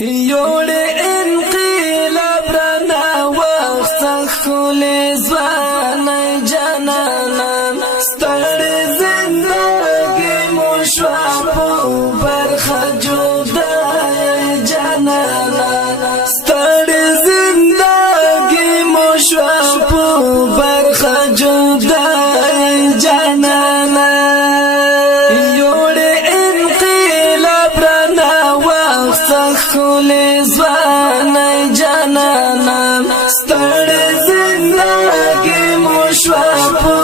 یوړ انقلاب رانا وخت خل ځوان جانانا ستړ زندګي مو شوا په برخه جوړه جانانا ستړ زندګي مو شوا په برخه جوړه جانانا خل ځوان جانانا ستړ زندګي مو شوا په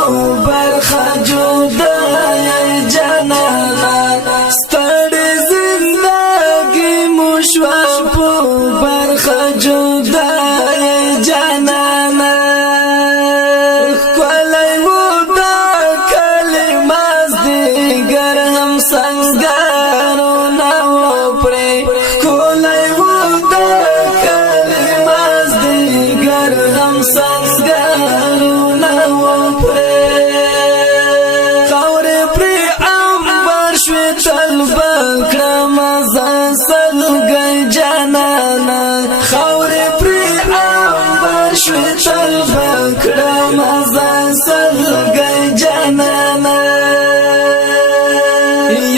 برخه جوړه جانانا ستړ زندګي مو شوا په برخه جوړه جانانا کولای وو دا کلمات دیگر هم څنګه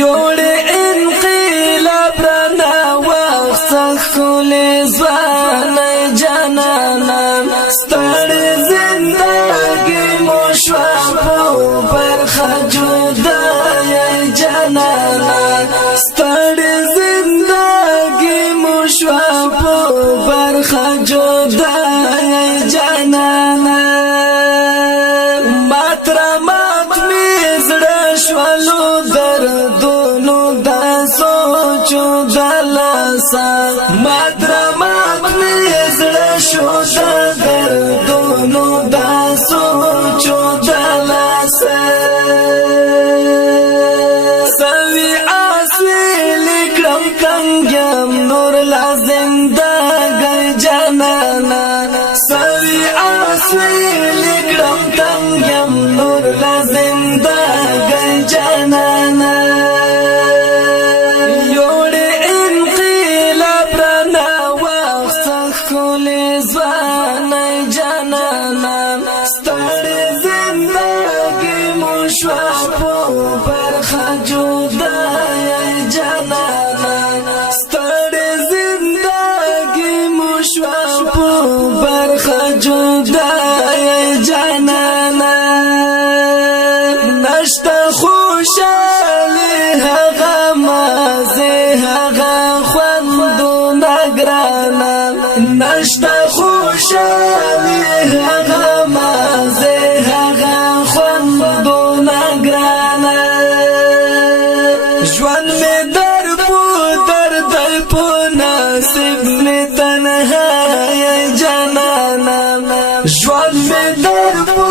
یوړ انقلاب رانا وخت خل ځوان جانانا ستړ زندګي مو شوا په برخه جوړه جانانا ستړ زندګي مو شوا په برخه جوړه جانانا مدرمات نزړه شو دردونو دا سوچو دلاسه سوي اسوي لیکم کنګم نور لا زندګي جانانا سوي اسوي لیکم کنګم نور لا زندګي جانانا نشتا خوشالی هغه مازه هغه خوندو نگرانا نشتا خوشالی هغه مازه هغه خوندو نگرانا ژوند می در پو درد پو نصیب می تنهای جانانا ژوند می در پو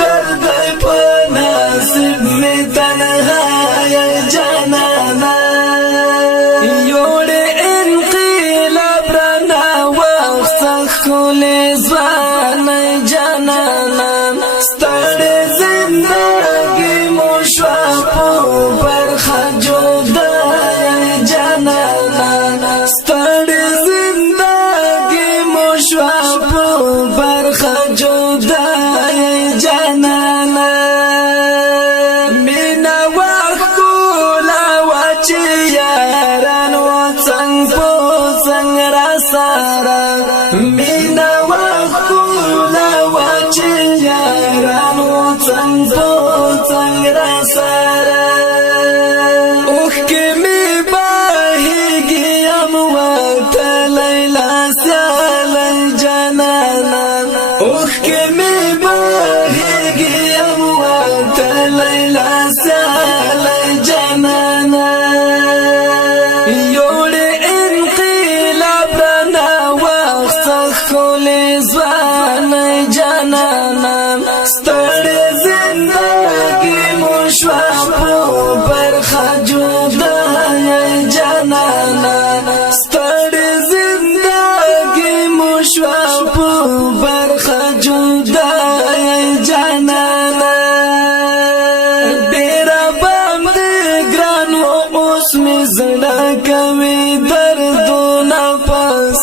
درد پو نصیب می تنهای جانانا یوړ انقلاب رانا وخت خل ځوان جانانا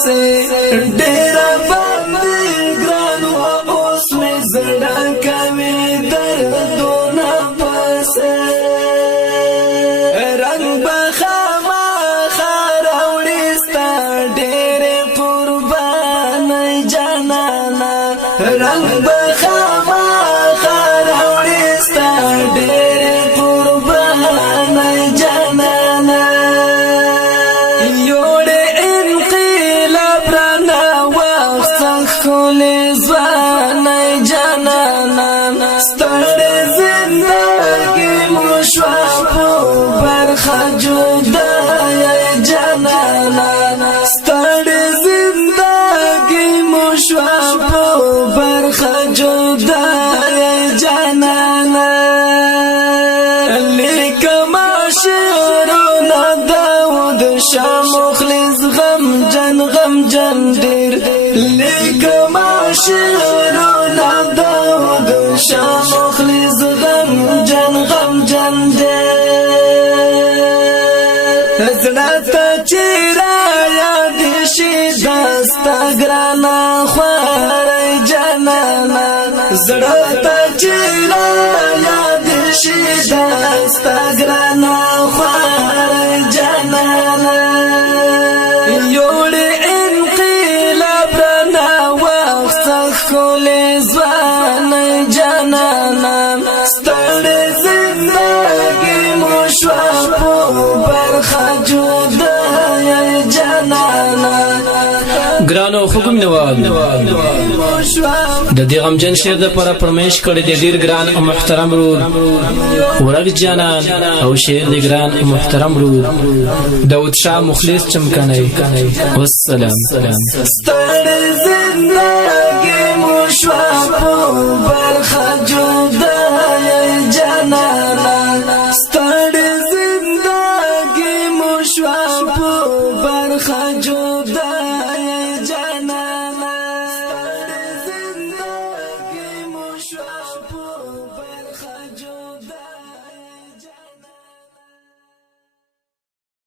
پاسه ډیره باندې ګران و اوس مې زړه کوي دردونه پاسه رنګ به خامخا راوړي ستا ډېرې قربانۍ جانانه رنګ به خامخا راوړي ستا ډېرې قربانۍ جانانه یوړې انقلاب رانه وخت ښکلې ځوانۍ جانانه ستړې زندګي مو شوه په برخه جدایۍ جانانه ستړې زندګي مو شوه په برخه جدایۍ جانانه لیکما شعرونه داود شاه مخلص غمجن ډېر لیکما شعرونه داود شاه مخلص غمجن ډېر زړه ته چې رایاد شي دستا ګرانه خوارۍ جانانه زړه ته چې رایاد شي دستا ګرانه خوارۍ جانانه یوړې انقلاب رانه وخت ښکلې ځوانۍ جانانه ستړې زندګي مو شوه په برخه جدایۍ جانانه ګرانو خوږ مینوال د دې غمجن شعر دپاره فرمایش کړی دی ډېر ګران او محترم رور ورک جانان او شعر د ګران او محترم رور داود شاه مخلص چمکنی والسلام ستړې زندګي مو شوه په برخه جدایۍ جانانه ستړې زندګي مو شوه په برخه